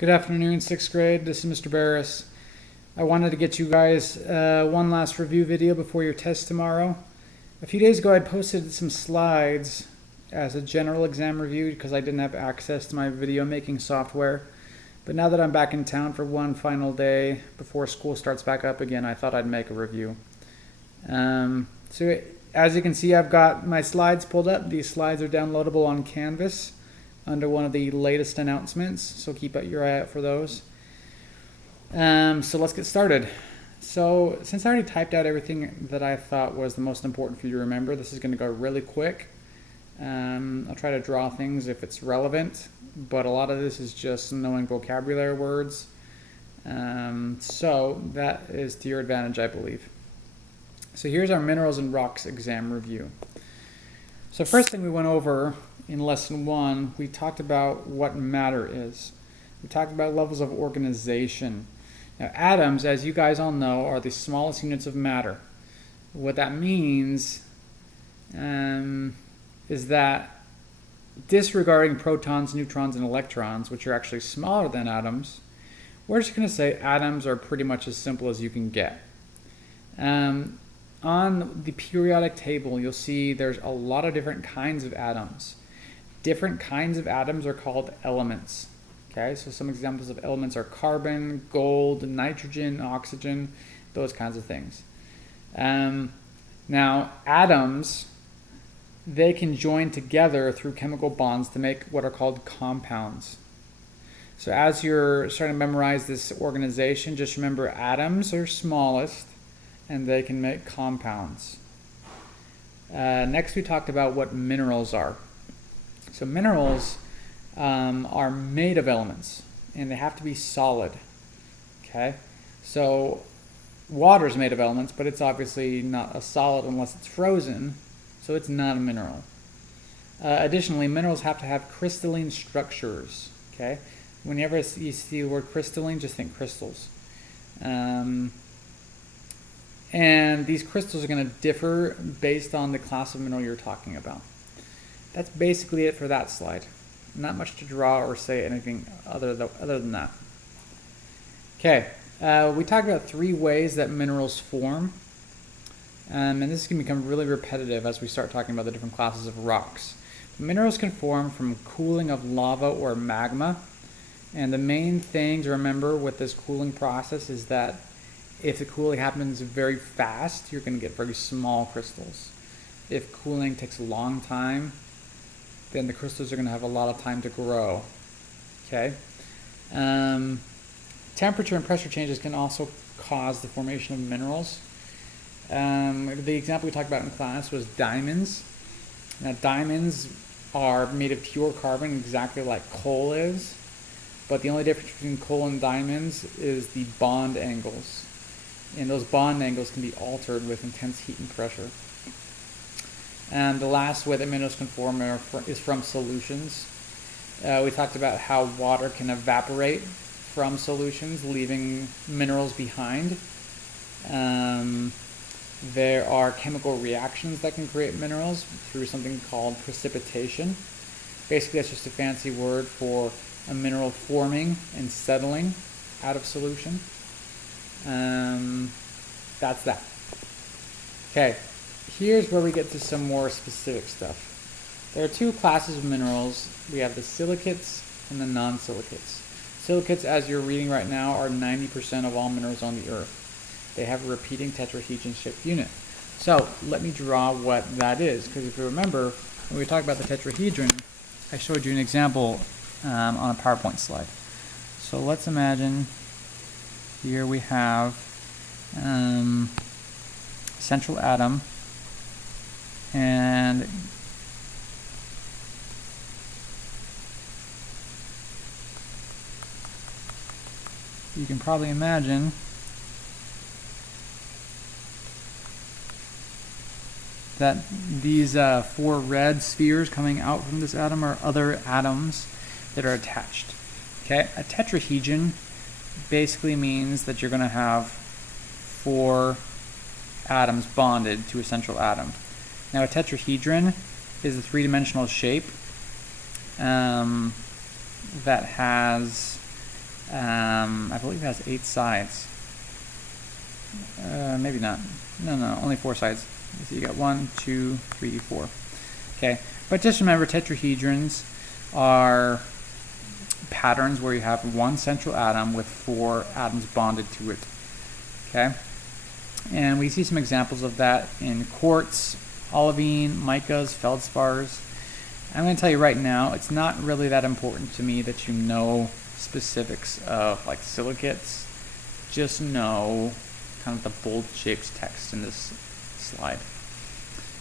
Good afternoon, 6th grade. This is Mr. Barris. I wanted to get you guys one last review video before your test tomorrow. A few days ago I posted some slides as a general exam review because I didn't have access to my video making software. But now that I'm back in town for one final day before school starts back up again, I thought I'd make a review. So as you can see, I've got my slides pulled up. These slides are downloadable on Canvas under one of the latest announcements, so keep your eye out for those. So let's get started. So since I already typed out everything that I thought was the most important for you to remember, this is going to go really quick. I'll try to draw things if it's relevant, but a lot of this is just knowing vocabulary words. So that is to your advantage, I believe. So here's our minerals and rocks exam review. So first thing we went over in lesson 1, we talked about what matter is. We talked about levels of organization. Now atoms, as you guys all know, are the smallest units of matter. What that means is that disregarding protons, neutrons, and electrons, which are actually smaller than atoms, we're just going to say atoms are pretty much as simple as you can get. On the periodic table, you'll see there's a lot of different kinds of atoms. Different kinds of atoms are called elements. Okay, so some examples of elements are carbon, gold, nitrogen, oxygen, those kinds of things. Now, atoms, they can join together through chemical bonds to make what are called compounds. So as you're starting to memorize this organization, just remember atoms are smallest and they can make compounds. Next we talked about what minerals are. So minerals are made of elements and they have to be solid. Okay, so water is made of elements, but it's obviously not a solid unless it's frozen, so it's not a mineral. Additionally, minerals have to have crystalline structures. Okay, whenever you see the word crystalline, just think crystals. And these crystals are going to differ based on the class of mineral you're talking about. That's basically it for that slide. Not much to draw or say anything other than that. Okay, we talked about 3 ways that minerals form. And this is going to become really repetitive as we start talking about the different classes of rocks. Minerals can form from cooling of lava or magma. And the main thing to remember with this cooling process is that if the cooling happens very fast, you're going to get very small crystals. If cooling takes a long time, then the crystals are going to have a lot of time to grow. Okay. Temperature and pressure changes can also cause the formation of minerals. The example we talked about in class was diamonds. Now diamonds are made of pure carbon exactly like coal is, but the only difference between coal and diamonds is the bond angles. And those bond angles can be altered with intense heat and pressure. And the last way that minerals can form is from solutions. We talked about how water can evaporate from solutions, leaving minerals behind. There are chemical reactions that can create minerals through something called precipitation. Basically, that's just a fancy word for a mineral forming and settling out of solution. That's that. Okay, here's where we get to some more specific stuff. There are 2 classes of minerals. We have the silicates and the non-silicates. Silicates, as you're reading right now, are 90% of all minerals on the Earth. They have a repeating tetrahedron-shaped unit. So let me draw what that is, because if you remember, when we talked about the tetrahedron, I showed you an example on a PowerPoint slide. So let's imagine here we have central atom, and you can probably imagine that these 4 red spheres coming out from this atom are other atoms that are attached. Okay, a tetrahedron basically means that you're going to have 4 atoms bonded to a central atom. Now a tetrahedron is a 3-dimensional shape that has I believe it has 8 sides. Maybe not. No, only 4 sides. So you got 1, 2, 3, 4. Okay, but just remember, tetrahedrons are patterns where you have one central atom with 4 atoms bonded to it. Okay, and we see some examples of that in quartz, olivine, micas, feldspars. I'm going to tell you right now, it's not really that important to me that you know specifics of like silicates. Just know kind of the bold shaped text in this slide.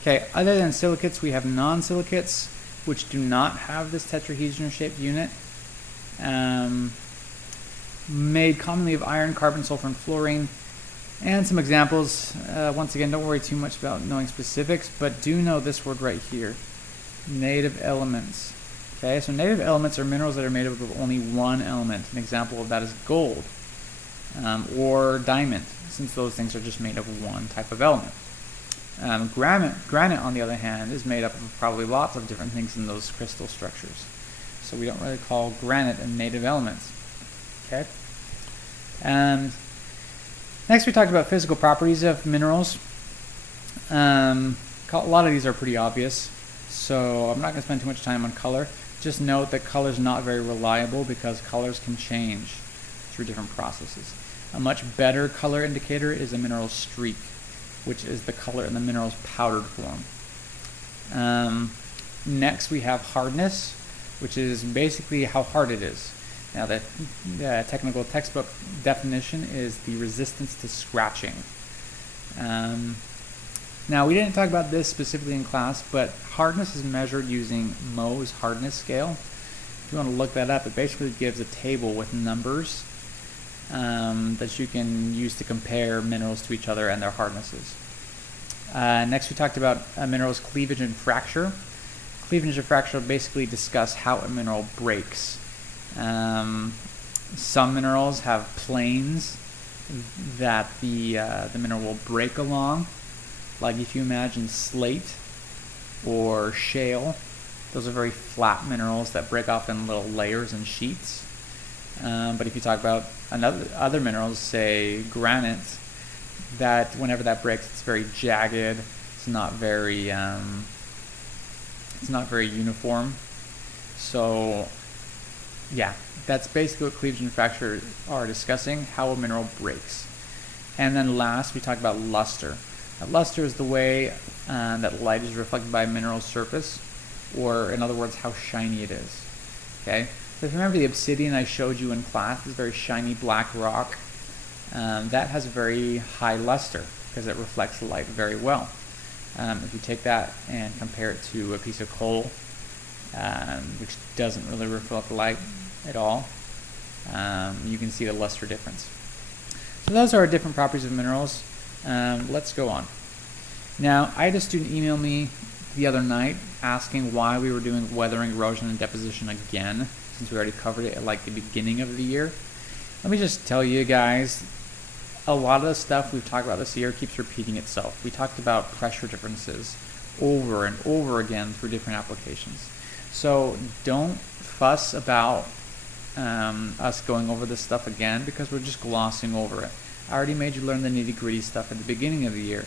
Okay, other than silicates, we have non-silicates, which do not have this tetrahedron shaped unit. Made commonly of iron, carbon, sulfur, and fluorine. And some examples. Once again, don't worry too much about knowing specifics, but do know this word right here. Native elements. Okay, so native elements are minerals that are made up of only one element. An example of that is gold or diamond, since those things are just made up of one type of element. Granite, on the other hand, is made up of probably lots of different things in those crystal structures. So we don't really call granite a native elements. Okay. Next, we talked about physical properties of minerals. A lot of these are pretty obvious, so I'm not going to spend too much time on color. Just note that color is not very reliable because colors can change through different processes. A much better color indicator is a mineral's streak, which is the color in the mineral's powdered form. Next, we have hardness, which is basically how hard it is. Now, the technical textbook definition is the resistance to scratching. Now, we didn't talk about this specifically in class, but hardness is measured using Mohs hardness scale. If you want to look that up, it basically gives a table with numbers that you can use to compare minerals to each other and their hardnesses. Next, we talked about a mineral's cleavage and fracture. Cleavage and fracture basically discuss how a mineral breaks. Some minerals have planes that the mineral will break along. Like if you imagine slate or shale, those are very flat minerals that break off in little layers and sheets. But if you talk about other minerals, say granite, that whenever that breaks, it's very jagged. It's not very uniform. So, yeah, that's basically what cleavage and fracture are discussing, how a mineral breaks. And then last, we talk about luster. Luster is the way that light is reflected by a mineral's surface, or in other words, how shiny it is. Okay. So if you remember the obsidian I showed you in class, this very shiny black rock, that has a very high luster because it reflects light very well. If you take that and compare it to a piece of coal, which doesn't really reflect light at all, you can see the luster difference. So those are different properties of minerals. Let's go on. Now, I had a student email me the other night asking why we were doing weathering, erosion, and deposition again, since we already covered it at like the beginning of the year. Let me just tell you guys, a lot of the stuff we've talked about this year keeps repeating itself. We talked about pressure differences over and over again through different applications. So don't fuss about us going over this stuff again because we're just glossing over it. I already made you learn the nitty-gritty stuff at the beginning of the year.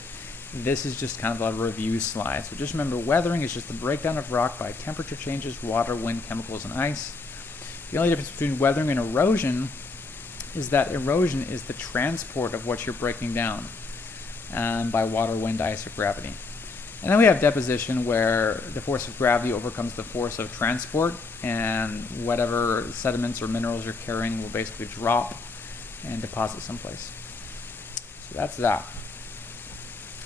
This is just kind of a review slide. So just remember, weathering is just the breakdown of rock by temperature changes, water, wind, chemicals, and ice. The only difference between weathering and erosion is that erosion is the transport of what you're breaking down by water, wind, ice, or gravity. And then we have deposition, where the force of gravity overcomes the force of transport, and whatever sediments or minerals you're carrying will basically drop and deposit someplace. So that's that.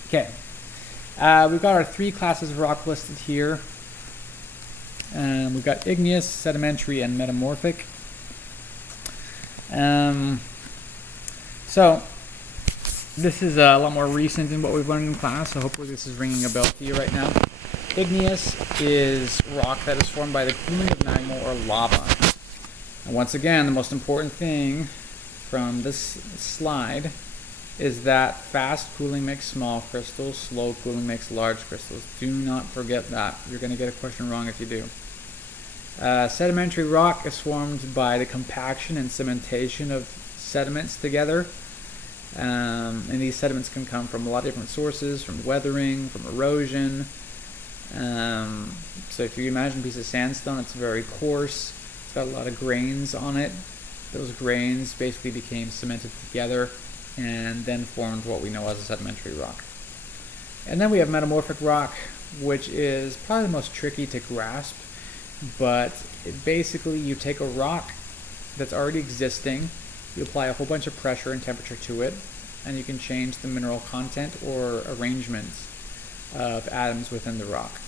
Okay. We've got our 3 classes of rock listed here. We've got igneous, sedimentary, and metamorphic. So this is a lot more recent than what we've learned in class, so hopefully this is ringing a bell to you right now. Igneous is rock that is formed by the cooling of magma or lava. And once again, the most important thing from this slide is that fast cooling makes small crystals, slow cooling makes large crystals. Do not forget that. You're going to get a question wrong if you do. Sedimentary rock is formed by the compaction and cementation of sediments together. And these sediments can come from a lot of different sources, from weathering, from erosion. So if you imagine a piece of sandstone, it's very coarse. It's got a lot of grains on it. Those grains basically became cemented together and then formed what we know as a sedimentary rock. And then we have metamorphic rock, which is probably the most tricky to grasp, but basically you take a rock that's already existing, you apply a whole bunch of pressure and temperature to it, and you can change the mineral content or arrangements of atoms within the rock.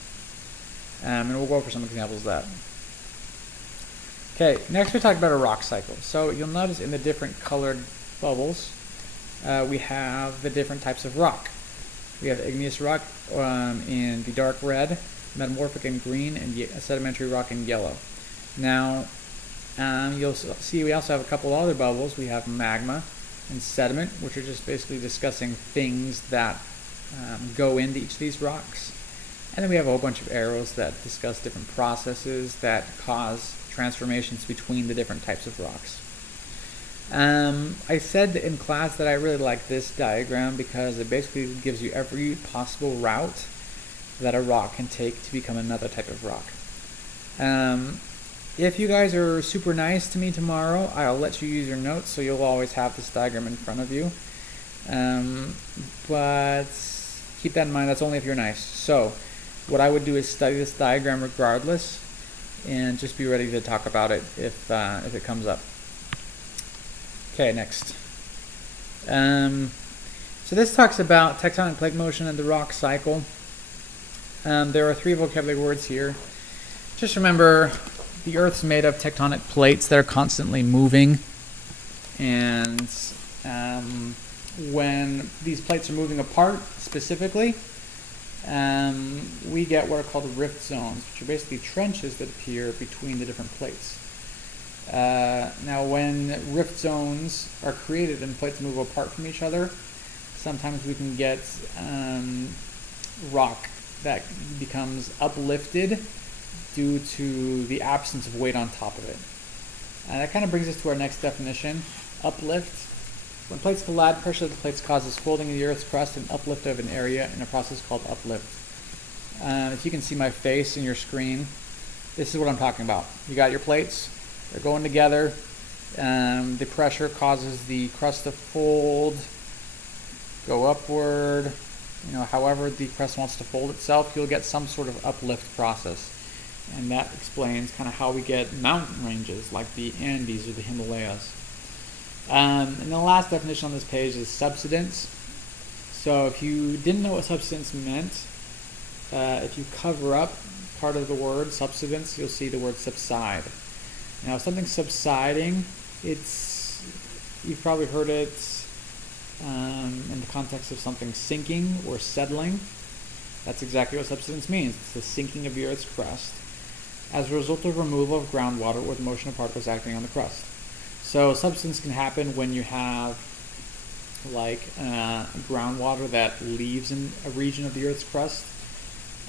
And we'll go over some examples of that. Okay, next we talk about a rock cycle. So you'll notice in the different colored bubbles, we have the different types of rock. We have igneous rock in the dark red, metamorphic in green, and sedimentary rock in yellow. Now, you'll see we also have a couple other bubbles. We have magma and sediment, which are just basically discussing things that go into each of these rocks. And then we have a whole bunch of arrows that discuss different processes that cause transformations between the different types of rocks. I said in class that I really like this diagram because it basically gives you every possible route that a rock can take to become another type of rock. If you guys are super nice to me tomorrow, I'll let you use your notes, so you'll always have this diagram in front of you. But keep that in mind, that's only if you're nice. So what I would do is study this diagram regardless, and just be ready to talk about it if it comes up. Okay, next. So this talks about tectonic plate motion and the rock cycle. There are 3 vocabulary words here. Just remember, the Earth's made of tectonic plates that are constantly moving, and when these plates are moving apart specifically, we get what are called rift zones, which are basically trenches that appear between the different plates. Now when rift zones are created and plates move apart from each other, sometimes we can get rock that becomes uplifted due to the absence of weight on top of it. And that kind of brings us to our next definition, uplift. When plates collide, pressure of the plates causes folding of the Earth's crust and uplift of an area in a process called uplift. If you can see my face in your screen, this is what I'm talking about. You got your plates, they're going together. The pressure causes the crust to fold, go upward. However the crust wants to fold itself, you'll get some sort of uplift process. And that explains kind of how we get mountain ranges like the Andes or the Himalayas. And the last definition on this page is subsidence. So if you didn't know what subsidence meant, if you cover up part of the word subsidence, you'll see the word subside. Now, if something's subsiding, you've probably heard it in the context of something sinking or settling. That's exactly what subsidence means. It's the sinking of the Earth's crust as a result of removal of groundwater or the motion of particles acting on the crust. So subsidence can happen when you have groundwater that leaves in a region of the Earth's crust,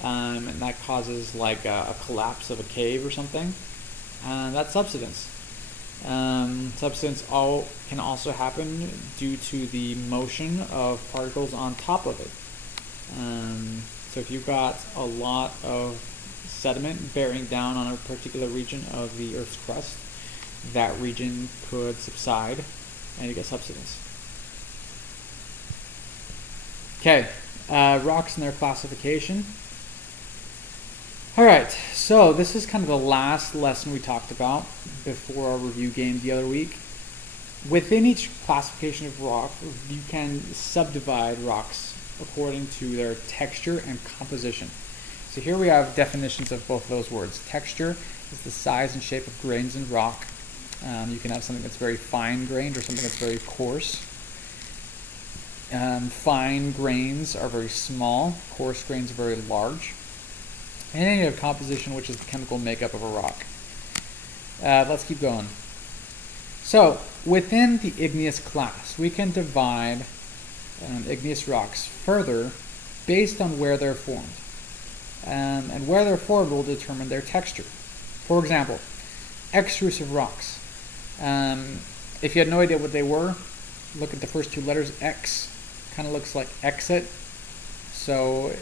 and that causes like a collapse of a cave or something. That's subsidence. Subsidence can also happen due to the motion of particles on top of it. So if you've got a lot of sediment bearing down on a particular region of the Earth's crust, that region could subside and you get subsidence. Okay, rocks and their classification. Alright, so this is kind of the last lesson we talked about before our review game the other week. Within each classification of rock, you can subdivide rocks according to their texture and composition. So here we have definitions of both of those words. Texture is the size and shape of grains in rock. You can have something that's very fine-grained or something that's very coarse. Fine grains are very small, coarse grains are very large. And then you have composition, which is the chemical makeup of a rock. Let's keep going. So, within the igneous class, we can divide igneous rocks further based on where they're formed. And where they're formed will determine their texture. For example, extrusive rocks. If you had no idea what they were, look at the first two letters, X. Kind of looks like exit. So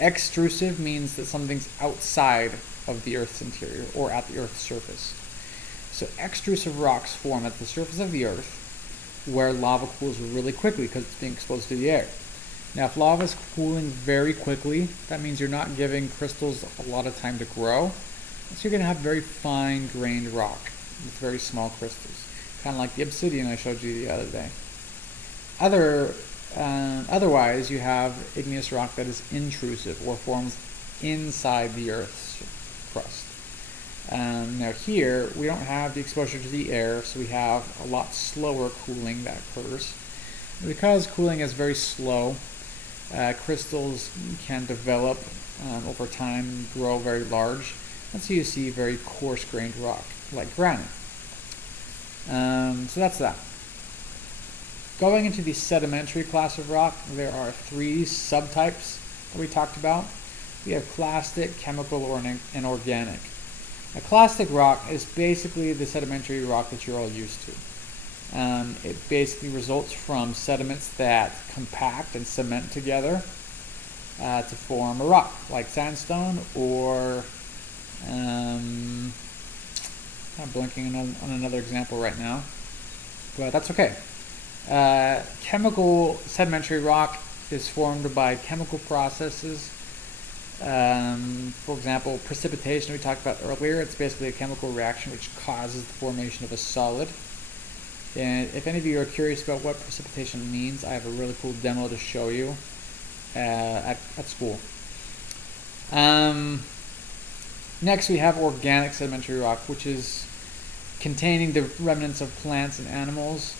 extrusive means that something's outside of the Earth's interior or at the Earth's surface. So extrusive rocks form at the surface of the Earth where lava cools really quickly because it's being exposed to the air. Now if lava is cooling very quickly, that means you're not giving crystals a lot of time to grow. So you're going to have very fine grained rock with very small crystals. Kind of like the obsidian I showed you the other day. Otherwise, you have igneous rock that is intrusive or forms inside the Earth's crust. Now here, we don't have the exposure to the air, so we have a lot slower cooling that occurs. Because cooling is very slow, crystals can develop over time, grow very large, and so you see very coarse-grained rock, like granite. So that's that. Going into the sedimentary class of rock, there are three subtypes that we talked about. We have clastic, chemical, and organic. A clastic rock is basically the sedimentary rock that you're all used to. It basically results from sediments that compact and cement together to form a rock, like sandstone or I'm blanking on another example right now, but that's okay. Chemical sedimentary rock is formed by chemical processes. For example, precipitation we talked about earlier. It's basically a chemical reaction which causes the formation of a solid. And if any of you are curious about what precipitation means, I have a really cool demo to show you at school. Next we have organic sedimentary rock, which is containing the remnants of plants and animals.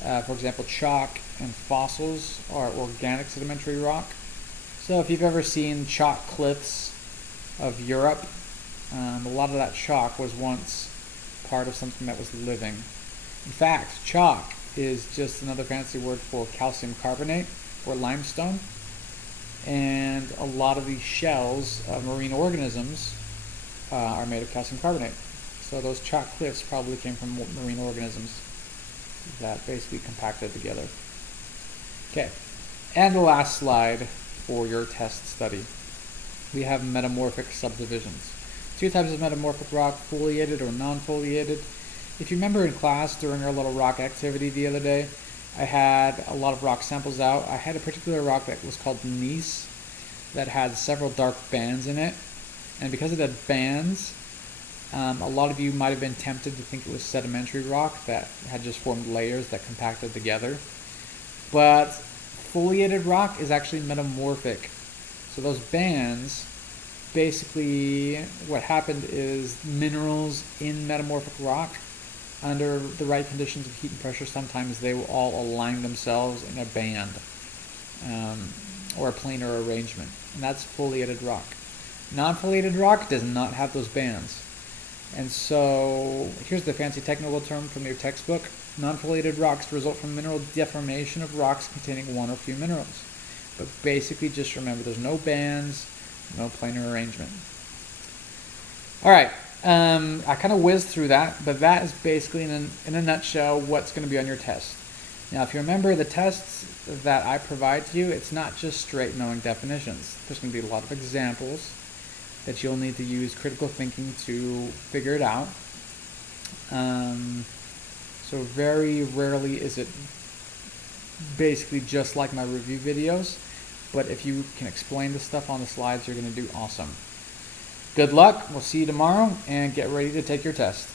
For example, chalk and fossils are organic sedimentary rock. So if you've ever seen chalk cliffs of Europe, a lot of that chalk was once part of something that was living. In fact, chalk is just another fancy word for calcium carbonate or limestone. And a lot of these shells of marine organisms are made of calcium carbonate. So those chalk cliffs probably came from marine organisms that basically compacted together. Okay, and the last slide for your test study. We have metamorphic subdivisions. Two types of metamorphic rock, foliated or non-foliated. If you remember in class during our little rock activity the other day, I had a lot of rock samples out. I had a particular rock that was called gneiss that had several dark bands in it. And because it had bands, a lot of you might have been tempted to think it was sedimentary rock that had just formed layers that compacted together. But foliated rock is actually metamorphic. So those bands, basically what happened is minerals in metamorphic rock, under the right conditions of heat and pressure, sometimes they will all align themselves in a band or a planar arrangement. And that's foliated rock. Non-foliated rock does not have those bands. And so here's the fancy technical term from your textbook. Non-foliated rocks result from mineral deformation of rocks containing one or few minerals. But basically just remember there's no bands, no planar arrangement. All right, I kind of whizzed through that, but that is basically in a nutshell what's going to be on your test. Now if you remember the tests that I provide to you, it's not just straight knowing definitions. There's going to be a lot of examples that you'll need to use critical thinking to figure it out. So very rarely is it basically just like my review videos, but if you can explain the stuff on the slides, you're going to do awesome. Good luck, we'll see you tomorrow, and get ready to take your test.